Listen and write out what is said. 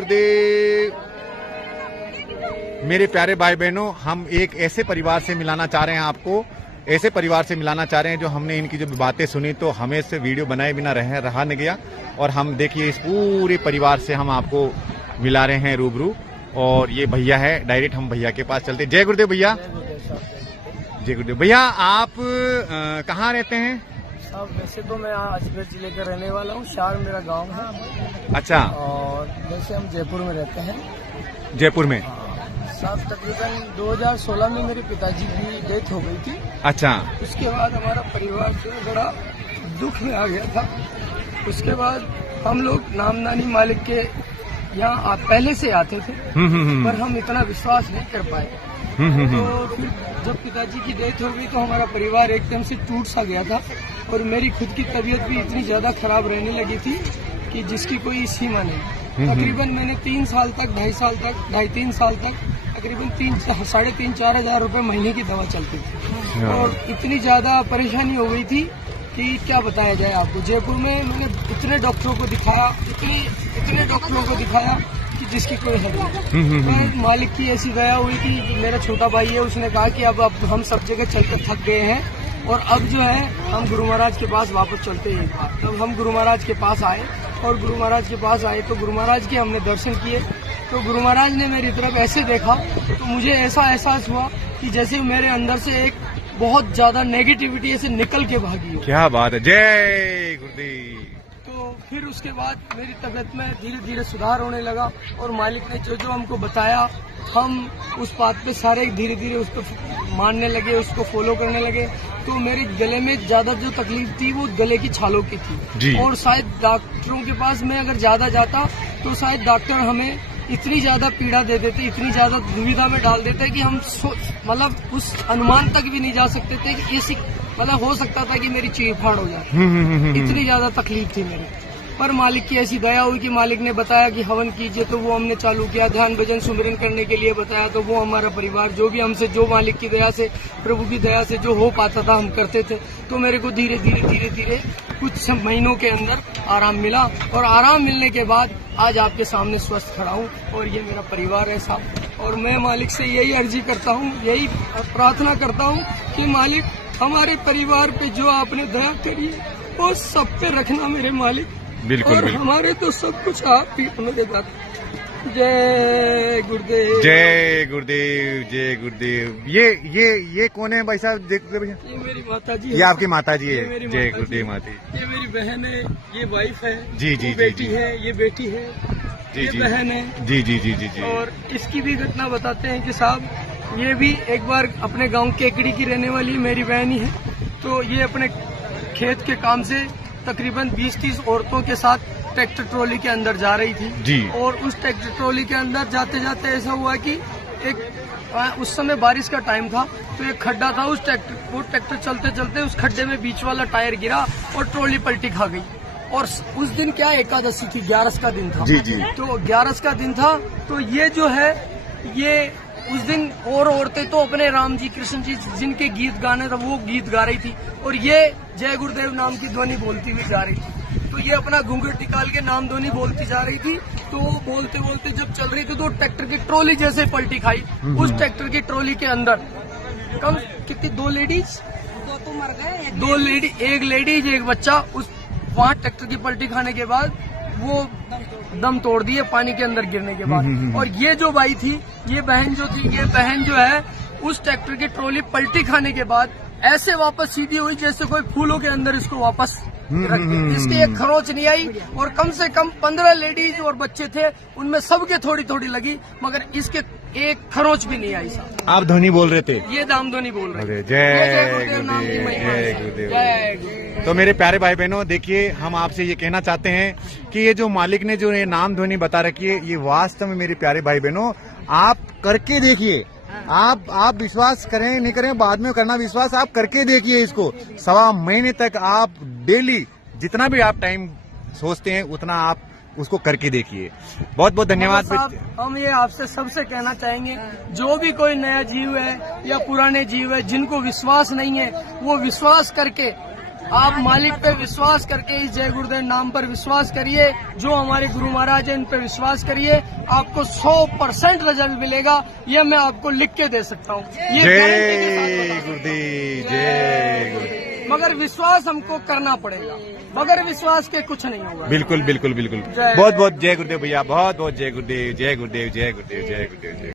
गुरुदेव। मेरे प्यारे भाई बहनों, हम एक ऐसे परिवार से मिलाना चाह रहे हैं आपको, ऐसे परिवार से मिलाना चाह रहे हैं जो हमने इनकी जो बातें सुनी तो हमें से वीडियो बनाए बिना रहा नहीं गया। और हम देखिए इस पूरे परिवार से हम आपको मिला रहे हैं रूबरू। और ये भैया है, डायरेक्ट हम भैया के पास चलते। जय गुरुदेव भैया। जय गुरुदेव भैया। आप कहाँ रहते हैं? अब वैसे तो मैं अजमेर जिले का रहने वाला हूँ, शार मेरा गांव है। अच्छा। और वैसे हम जयपुर में रहते हैं। जयपुर में? साहब तकरीबन 2016 में मेरे पिताजी की डेथ हो गई थी। अच्छा। उसके बाद हमारा परिवार जो बड़ा दुख में आ गया था। उसके बाद हम लोग नामदानी मालिक के यहाँ पहले से आते थे, पर हम इतना विश्वास नहीं कर पाए। तो फिर जब पिताजी की डेथ हो गई तो हमारा परिवार एकदम से टूट सा गया था। और मेरी खुद की तबीयत भी इतनी ज्यादा खराब रहने लगी थी कि जिसकी कोई सीमा नहीं। तकरीबन मैंने 3 साल तक, 2.5 साल तक तकरीबन 3,500-4 हजार रुपए महीने की दवा चलती थी। और इतनी ज्यादा परेशानी हो गई थी कि क्या बताया जाए आपको। जयपुर में मैंने इतने डॉक्टरों को दिखाया, इतने डॉक्टरों को दिखाया कि जिसकी कोई हद नहीं। पर मालिक की ऐसी दया हुई कि मेरा छोटा भाई है, उसने कहा कि अब हम सब जगह चलकर थक गए हैं और अब जो है हम गुरु महाराज के पास वापस चलते हैं एक बार। तब हम गुरु महाराज के पास आए और गुरु महाराज के पास आए तो गुरु महाराज के हमने दर्शन किए। तो गुरु महाराज ने मेरी तरफ ऐसे देखा तो मुझे ऐसा एहसास हुआ कि जैसे मेरे अंदर से एक बहुत ज्यादा नेगेटिविटी ऐसे निकल के भागी हो। क्या बात है। जय गुरुदेव। तो फिर उसके बाद मेरी तबीयत में धीरे धीरे सुधार होने लगा और मालिक ने जो जो हमको बताया हम उस बात पे सारे धीरे धीरे उसको मानने लगे, उसको फॉलो करने लगे। तो मेरे गले में ज्यादा जो तकलीफ थी वो गले की छालों की थी। और शायद डॉक्टरों के पास मैं अगर ज्यादा जाता तो शायद डॉक्टर हमें इतनी ज्यादा पीड़ा दे देते, इतनी ज्यादा दुविधा में डाल देते कि हम मतलब उस अनुमान तक भी नहीं जा सकते थे कि ऐसी मतलब हो सकता था कि मेरी चीर फाड़ हो जाए। इतनी ज्यादा तकलीफ थी मेरी। पर मालिक की ऐसी दया हुई कि मालिक ने बताया कि हवन कीजिए, तो वो हमने चालू किया। ध्यान भजन सुमिरन करने के लिए बताया तो वो हमारा परिवार जो भी हमसे, जो मालिक की दया से, प्रभु की दया से जो हो पाता था हम करते थे। तो मेरे को धीरे धीरे कुछ महीनों के अंदर आराम मिला और आराम मिलने के बाद आज आपके सामने स्वस्थ खड़ा हूँ और ये मेरा परिवार है साहब। और मैं मालिक से यही अर्जी करता हूँ, यही प्रार्थना करता हूँ कि मालिक हमारे परिवार पे जो आपने दया करी है वो सब पे रखना मेरे मालिक। बिल्कुल, और बिल्कुल। हमारे तो सब कुछ आप ही मेरे बात। जय गुरुदेव। जय गुरुदेव। जय गुरुदेव। ये कौन है भाई साहब? भैया ये मेरी माता जी। ये आपकी माता जी है। जय गुरुदेव माता। ये मेरी बहन है, ये वाइफ है। जी जी बेटी है, ये बेटी है, ये बहन है। जी जी जी जी जी। और इसकी भी घटना बताते हैं कि साहब ये भी एक बार अपने गांव केकड़ी की रहने वाली मेरी बहन ही है। तो ये अपने खेत के काम से तकरीबन 20-30 औरतों के साथ ट्रैक्टर ट्रॉली के अंदर जा रही थी जी। और उस ट्रैक्टर ट्रॉली के अंदर जाते जाते ऐसा हुआ कि उस समय बारिश का टाइम था तो एक खड्डा था, वो ट्रैक्टर चलते चलते उस खड्डे में बीच वाला टायर गिरा और ट्रॉली पलटी खा गई। और उस दिन क्या एकादशी थी, 11 का दिन था। जी जी। तो 11 का दिन था तो ये जो है ये उस दिन और औरतें तो अपने राम जी, कृष्ण जी जिनके गीत गाने था वो गीत गा रही थी और ये जय गुरुदेव नाम की ध्वनि बोलती हुई जा रही थी। तो ये अपना घूंघट निकाल के नाम ध्वनि बोलती जा रही थी। तो वो बोलते बोलते जब चल रही थी तो ट्रैक्टर की ट्रॉली जैसे पलटी खाई। उस ट्रैक्टर की ट्रॉली के अंदर कम कितनी 2 लेडीज, 2 तो मर गए, 2 लेडी, एक लेडीज एक बच्चा। उस वहाँ ट्रैक्टर की पलटी खाने के बाद वो दम तोड़ दिए पानी के अंदर गिरने के बाद। और ये जो भाई थी, ये बहन जो थी, ये बहन जो है उस ट्रैक्टर की ट्रॉली पलटी खाने के बाद ऐसे वापस सीधी हुई जैसे कोई फूलों के अंदर इसको वापस रख दिया। इसकी एक खरोच नहीं आई और कम से कम 15 लेडीज और बच्चे थे, उनमें सबके थोड़ी थोड़ी लगी मगर इसके एक खरोच भी नहीं आई साहब। आप ध्वनि बोल रहे थे? ये दाम ध्वनि बोल रहे थे। जय गुरुदेव। तो मेरे प्यारे भाई बहनों, देखिए हम आपसे ये कहना चाहते हैं कि ये जो मालिक ने जो ये नाम ध्वनि बता रखी है ये वास्तव में मेरे प्यारे भाई बहनों आप करके देखिए। आप विश्वास करें नहीं करें बाद में करना, विश्वास आप करके देखिए इसको। 1.25 महीने तक आप डेली जितना भी आप टाइम सोचते हैं उतना आप उसको करके देखिए। बहुत बहुत धन्यवाद। हम ये आपसे सबसे कहना चाहेंगे, जो भी कोई नया जीव है या पुराने जीव है जिनको विश्वास नहीं है वो विश्वास करके आप मालिक पे विश्वास करके इस जय गुरुदेव नाम पर विश्वास करिए। जो हमारे गुरु महाराज हैं इन पे विश्वास करिए, आपको 100% रिजल्ट मिलेगा। ये मैं आपको लिख के दे सकता हूँ, ये गारंटी के साथ बता जय सकता हूं। गुरुदेव, जय गुरुदेव। मगर विश्वास हमको करना पड़ेगा, बगैर विश्वास के कुछ नहीं होगा। बिल्कुल बिल्कुल बिल्कुल। जय बहुत बहुत जय गुरुदेव भैया, बहुत बहुत जय गुरुदेव, जय गुरुदेव, जय गुरुदेव, जय गुरुदेव, जय